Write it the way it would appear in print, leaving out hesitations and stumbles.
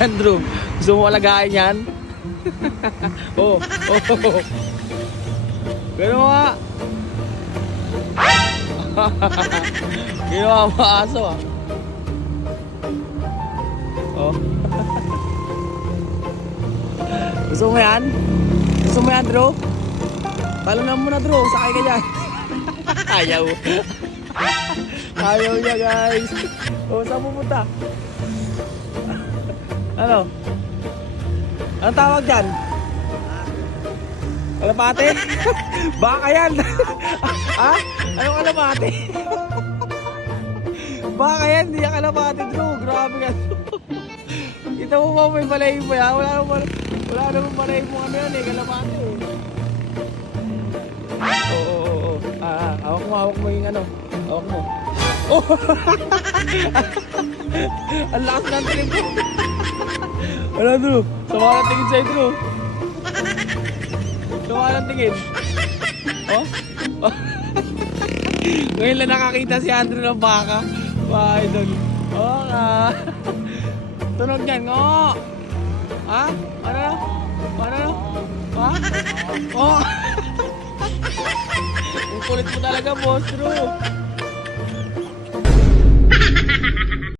Andrew, gusto mo alagain yan? Oh, oh, oh. Gano'n mo nga. Ginawa mo aso ah. Oh. Gusto mo yan? Gusto mo yan, Drew? Talunan mo na, Drew. Sakay ka dyan. Ayaw. Ayaw niya, guys. Oh, saan pupunta? Ano? Anong tawag dyan? Kalapate? Baka yan. Ha? Anong kalapate? Baka yan, hindi yan kalapate, Drew. Grabe ka. Kita mo ba may balay mo yan? Wala naman balay mo ano yan eh, kalapate eh. Oo. Hawak mo yung ano. Hawak mo. Oh! Ang lakas ng tingin ko. Ano, Drew? Sama ka ng tingin sa'yo, Drew. Sama ka ng tingin. Oh? Ngayon lang nakakita si Andrew ng baka. Bye, idol. Oo nga. Tunog niyan, ngo. Ha? Ano na? Ano na? Ha? Oh! Ang kulit mo talaga, boss, Drew.